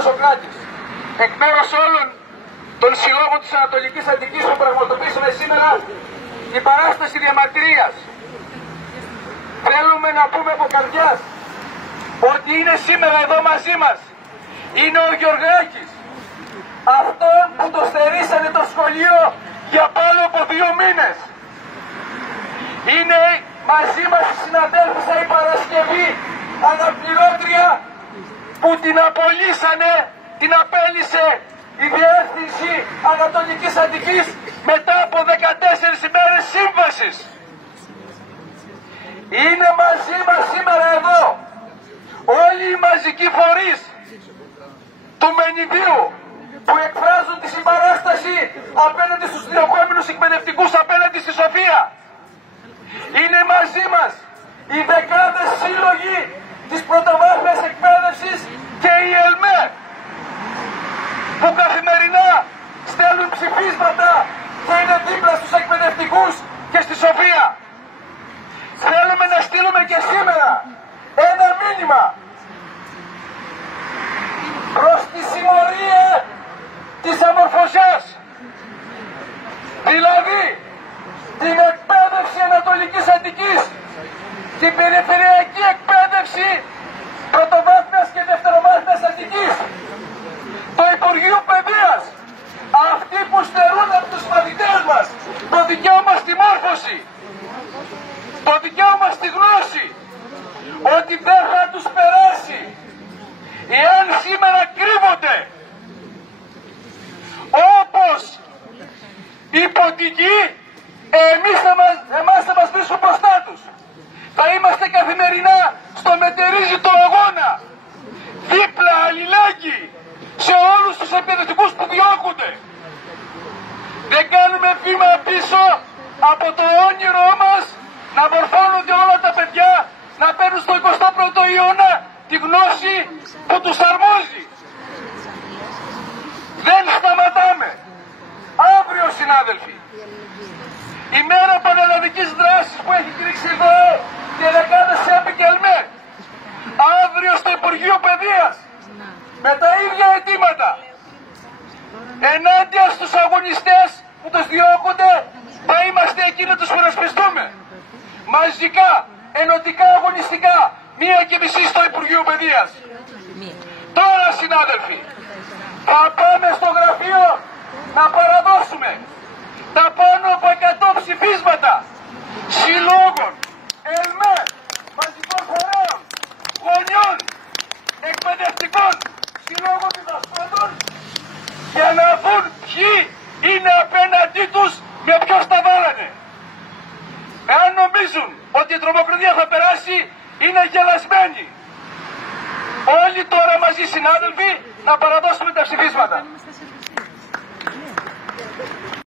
ο Σοκράτης. Εκ μέρους όλων των συλλόγων της Ανατολικής Αττικής που πραγματοποιήσαμε σήμερα η παράσταση διαμαρτυρίας, θέλουμε να πούμε από καρδιάς ότι είναι σήμερα εδώ μαζί μας. Είναι ο Γεωργάκης, αυτόν που το στερήσανε το σχολείο για πάνω από 2 μήνες. Είναι μαζί μας η συναδέλφισσα η Παρασκευή, αναπληρώτρια, που την απολύσανε, την απέλυσε η Διεύθυνση Ανατολικής Αττικής μετά από 14 ημέρες σύμβασης. Είναι μαζί μας σήμερα εδώ όλοι οι μαζικοί φορείς του Μενιδίου που εκφράζουν τη συμπαράσταση απέναντι στους διωγόμενους εκπαιδευτικούς απέναντι στη Σοφία. Είναι μαζί μας οι δεκάδες σύλλογοι της πρωτοβάθμιας εκπαίδευσης και η ΕΛΜΕ που καθημερινά στέλνουν ψηφίσματα και είναι δίπλα στους εκπαιδευτικούς και στη Σοφία. Θέλουμε να στείλουμε και σήμερα ένα μήνυμα προς τη συμμορία της αμορφωσιάς, δηλαδή την εκπαίδευση Ανατολικής Αττικής, την περιφερειακή εκπαίδευση πρωτοβάθμιας και δευτεροβάθμιας Αττικής, το Υπουργείο Παιδείας, αυτοί που στερούν από τους μαθητές μας το δικαίωμα στη μόρφωση, το δικαίωμα στη γνώση, ότι δεν θα τους περάσει εάν σήμερα κρύβονται όπως οι ποντικοί, εμάς θα μας βρίσκουν μπροστά τους. Θα είμαστε καθημερινά στο μετερίζητο αγώνα, δίπλα αλληλέγγυοι σε όλους τους εκπαιδευτικούς που διώκονται. Δεν κάνουμε βήμα πίσω από το όνειρό μας να μορφώνονται όλα τα παιδιά να παίρνουν στο 21ο αιώνα τη γνώση που τους αρμόζει. Δεν σταματάμε. Αύριο, συνάδελφοι, η μέρα πανελλαδικής δράσης που έχει κηρύξει εδώ και δεκάδες ΕΠΗ και ΕΛΜΕ, αύριο στο Υπουργείο Παιδείας με τα ίδια αιτήματα ενάντια στους αγωνιστές που τους διώκονται, θα είμαστε εκεί να τους υπερασπιστούμε μαζικά, ενωτικά, αγωνιστικά, 1:30 στο Υπουργείο Παιδείας. Τώρα, συνάδελφοι, θα πάμε στο γραφείο να παραδώσουμε τα πάνω από 100 ψηφίσματα συλλόγων, ΕΛΜΕ, μαζικών φορέων, γονιών, εκπαιδευτικών, συλλόγων διδασκόντων, για να δουν ποιοι είναι απέναντί τους, με ποιος τα βάλανε. Εάν νομίζουν ότι η τρομοκρατία θα περάσει, είναι γελασμένοι. Όλοι τώρα μαζί, συνάδελφοι, να παραδώσουμε τα ψηφίσματα.